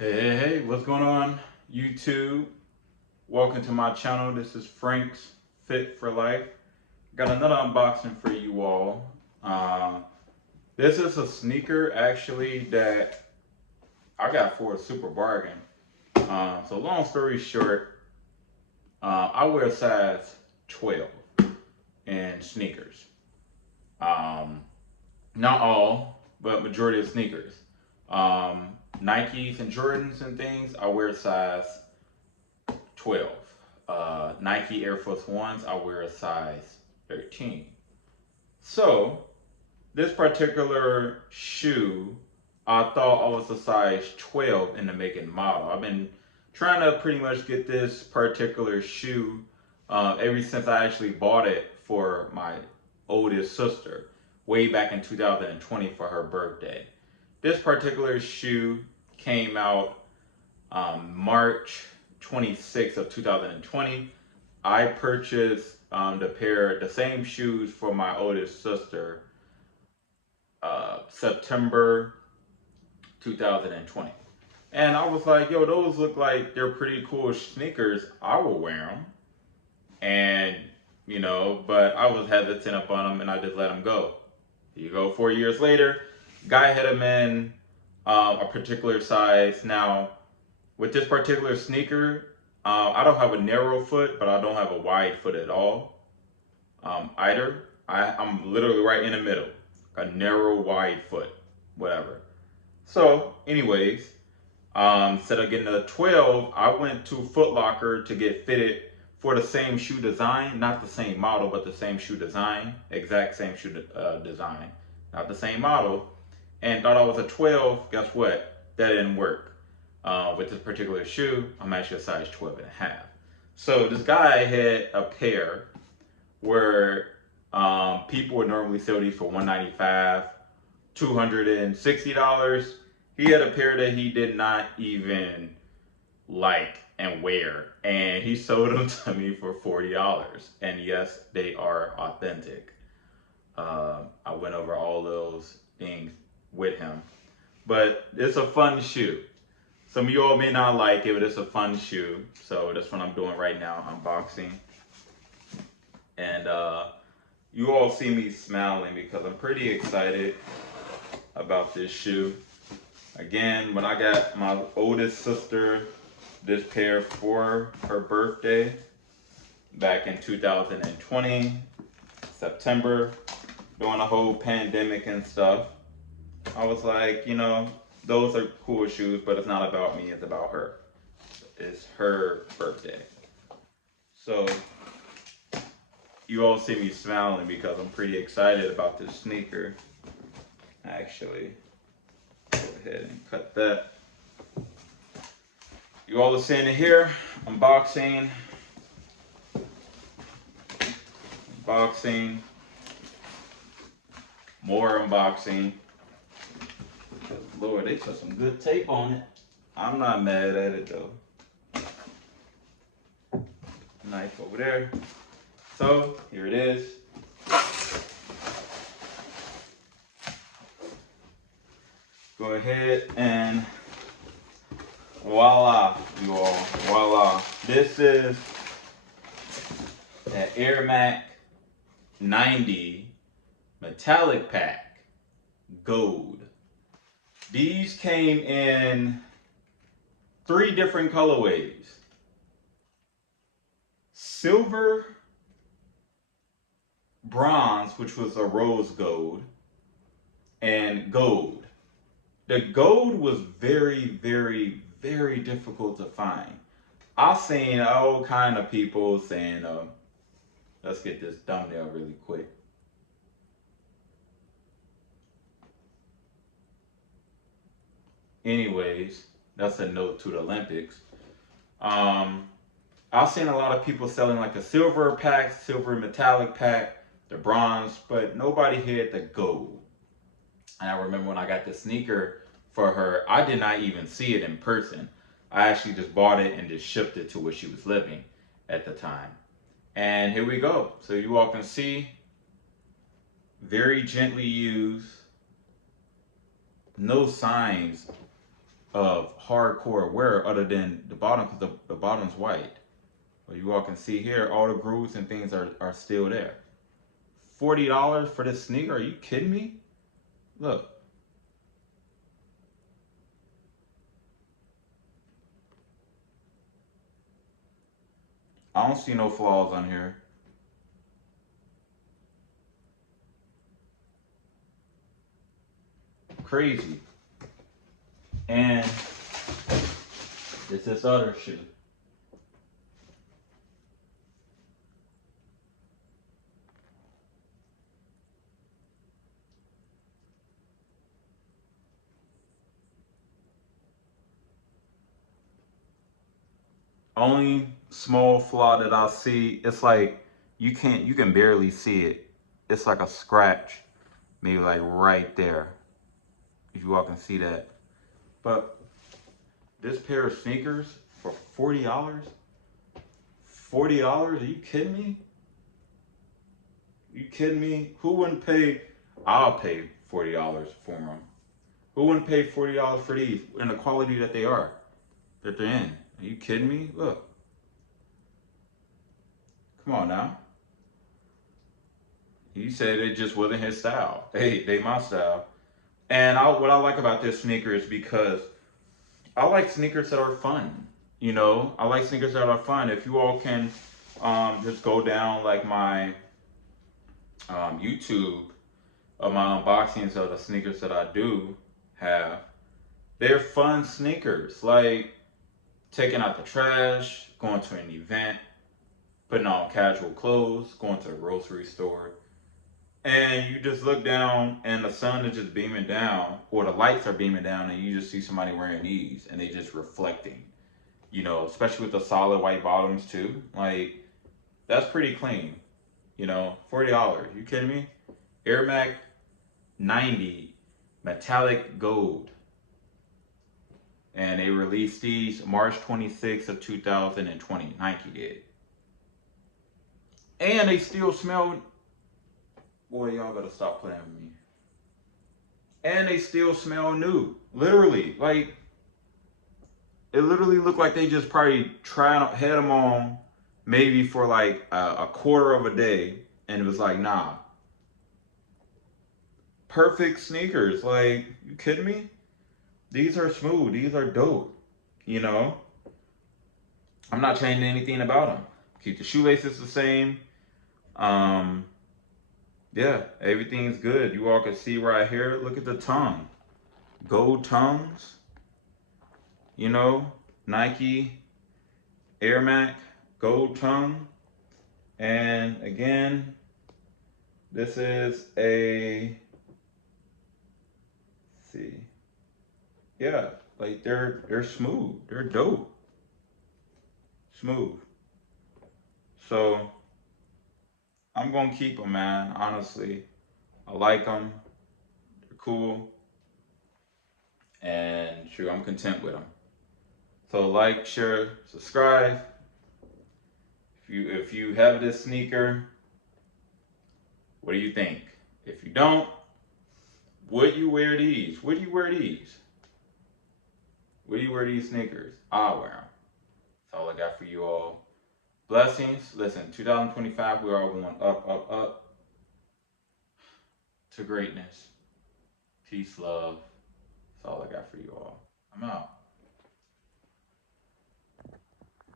Hey, what's going on, YouTube? Welcome to my channel. This is Frank's Fit for Life. Got another unboxing for you all. This is a sneaker actually that I got for a super bargain. So long story short, I wear a size 12 in sneakers. Um, Not all, but majority of sneakers. Nikes and Jordans and things, I wear a size 12. Nike Air Force Ones, I wear a size 13. So, this particular shoe, I thought I was a size 12 in the make and model. I've been trying to pretty much get this particular shoe ever since I actually bought it for my oldest sister way back in 2020 for her birthday. This particular shoe came out March 26th of 2020. I purchased the same shoes for my oldest sister September 2020. And I was like, yo, those look like they're pretty cool sneakers. I will wear them. And, but I was hesitant upon them and I just let them go. Here you go, 4 years later, guy had them in a particular size. Now, with this particular sneaker, I don't have a narrow foot, but I don't have a wide foot at all either. I'm literally right in the middle, a narrow, wide foot, whatever. So, anyways, instead of getting a 12, I went to Foot Locker to get fitted for the same shoe design, not the same model, but the same shoe design, exact same shoe design, not the same model, and thought I was a 12. Guess what? That didn't work. With this particular shoe, I'm actually a size 12 and a half. So this guy had a pair where people would normally sell these for $195, $260. He had a pair that he did not even like and wear, and he sold them to me for $40. And yes, they are authentic. I went over all those things with him, but it's a fun shoe. Some of you all may not like it, but it's a fun shoe. So that's what I'm doing right now, unboxing. And you all see me smiling because I'm pretty excited about this shoe. Again, when I got my oldest sister this pair for her birthday back in 2020, September, during the whole pandemic and stuff, I was like, those are cool shoes, but it's not about me, it's about her. It's her birthday. So you all see me smiling because I'm pretty excited about this sneaker. Actually, go ahead and cut that. You all are seeing it here. Unboxing. Unboxing. More unboxing. Lord, they put some good tape on it. I'm not mad at it though. Knife over there. So, here it is. Go ahead and voila, you all. Voila. This is an Air Max 90 metallic pack, gold. These came in 3 different colorways: silver, bronze, which was a rose gold, and gold. The gold was very, very, very difficult to find. I've seen all kind of people saying, let's get this thumbnail really quick. Anyways, that's a note to the Olympics. I've seen a lot of people selling like a silver pack, silver metallic pack, the bronze, but nobody had the gold. And I remember when I got the sneaker for her, I did not even see it in person. I actually just bought it and just shipped it to where she was living at the time. And here we go. So you all can see, very gently used, no signs of hardcore wear other than the bottom, because the bottom's white. But you all can see here, all the grooves and things are still there. $40 for this sneaker? Are you kidding me? Look. I don't see no flaws on here. Crazy. And it's this other shoe. Only small flaw that I see, it's like you can barely see it. It's like a scratch, maybe like right there. If you all can see that. But this pair of sneakers for $40? $40? Are you kidding me? You kidding me? Who wouldn't pay? I'll pay $40 for them. Who wouldn't pay $40 for these in the quality that they are, that they're in? Are you kidding me? Look. Come on now. He said it just wasn't his style. They my style. And what I like about this sneaker is because I like sneakers that are fun. You know, I like sneakers that are fun. If you all can just go down like my YouTube of my unboxings of the sneakers that I do have, they're fun sneakers. Like taking out the trash, going to an event, putting on casual clothes, going to a grocery store, and you just look down and the sun is just beaming down, or the lights are beaming down, and you just see somebody wearing these and they just reflecting, you know, especially with the solid white bottoms too. Like, that's pretty clean, you know. $40, you kidding me? Air Max 90 metallic gold, and they released these March 26th of 2020. Nike did, and they still smell. Boy, y'all gotta stop playing with me. And they still smell new. Literally, like, it literally looked like they just probably had them on maybe for like a quarter of a day, and it was like, nah. Perfect sneakers. Like, you kidding me? These are smooth. These are dope. You know, I'm not changing anything about them. Keep the shoelaces the same. Um, yeah, everything's good. You all can see right here. Look at the tongue. Gold tongues. You know, Nike Air Max gold tongue. And again, this is a, let's see, yeah, like they're smooth, they're dope, smooth. So I'm gonna keep them, man. Honestly, I like them. They're cool, and sure, I'm content with them. So like, share, subscribe. If you have this sneaker, what do you think? If you don't, would you wear these? Would you wear these? Would you wear these sneakers? I'll wear them. That's all I got for you all. Blessings. Listen, 2025, we are going up, up, up to greatness. Peace, love. That's all I got for you all. I'm out.